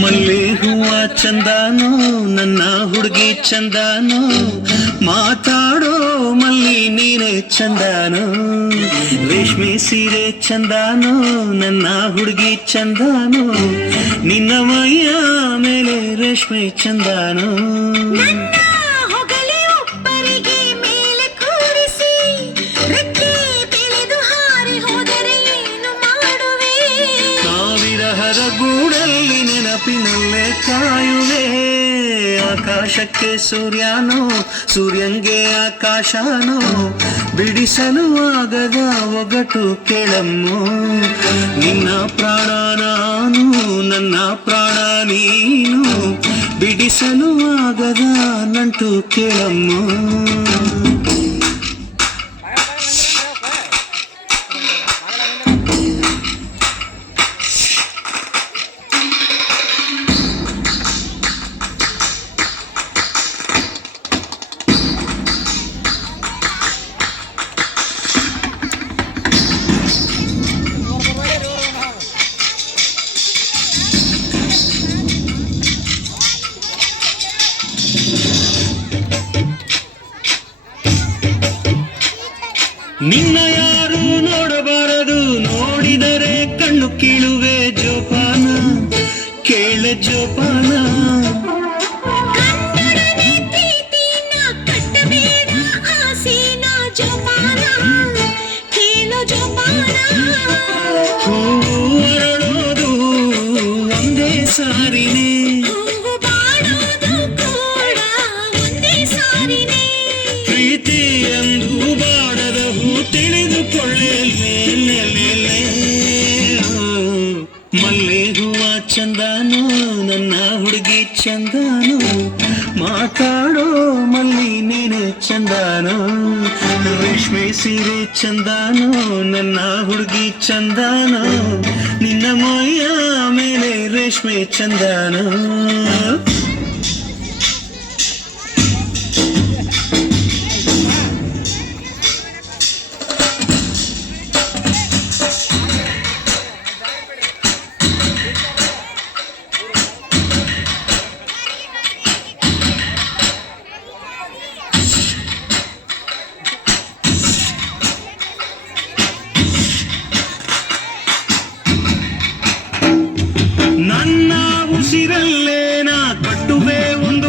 ಮಲ್ಲೆ ಹೂವ ಚಂದಾನೋ ನನ್ನ ಹುಡುಗಿ ಚಂದಾನೋ ಮಾತಾಡೋ ಮಲ್ಲಿ ನೀನೆ ಚಂದಾನೋ ರೇಷ್ಮೆ ಸೀರೆ ಚಂದಾನೋ ನನ್ನ ಹುಡುಗಿ ಚಂದಾನೋ ನಿನ್ನ ಮೈಯ ಮೇಲೆ ರೇಷ್ಮೆ ಚಂದಾನೋ ಗೂಡಲ್ಲಿ ನೆನಪಿನಲ್ಲೇ ಕಾಯುವೆ ಆಕಾಶಕ್ಕೆ ಸೂರ್ಯನೋ ಸೂರ್ಯಂಗೆ ಆಕಾಶನೋ ಬಿಡಿಸಲು ಆಗದ ಒಗಟು ಕೇಳಮ್ಮೋ ನಿನ್ನ ಪ್ರಾಣ ನಾನು ನನ್ನ ಪ್ರಾಣ ನೀನು ಬಿಡಿಸಲು ಆಗದ ನಂಟು ಕೇಳಮ್ಮೋ ನಿನ್ನ ಯಾರು ನೋಡಬಾರದು ನೋಡಿದರೆ ಕಣ್ಣು ಕೀಳುವೆ ಜೋಪಾನ ಕೇಳೆ ಜೋಪಾನ ಹೂವು ಅರಳೋದು ಒಂದೇ ಸಾರಿನೇ ಪ್ರೀತಿ ಎಂದು ಬಾಡದ ಹೂ ತಿಳಿದುಕೊಳ್ಳೆ ಮಲ್ಲೆ ಹೂವ ಚಂದಾನೋ ನನ್ನ ಹುಡುಗಿ ಚಂದಾನೋ ಮಾತಾಡೋ ಮಲ್ಲಿ ನೀನೆ ಚಂದಾನೋ ರೇಷ್ಮೆ ಸೀರೆ ಚಂದಾನೋ ನನ್ನ ಹುಡುಗಿ ಚಂದಾನೋ ನಿನ್ನ ಮೈಯ ಮೇಲೆ ರೇಷ್ಮೆ ಚಂದಾನೋ ನನ್ನ ಉಸಿರಲ್ಲೇ ನಾ ಕಟ್ಟುವೆ ಒಂದು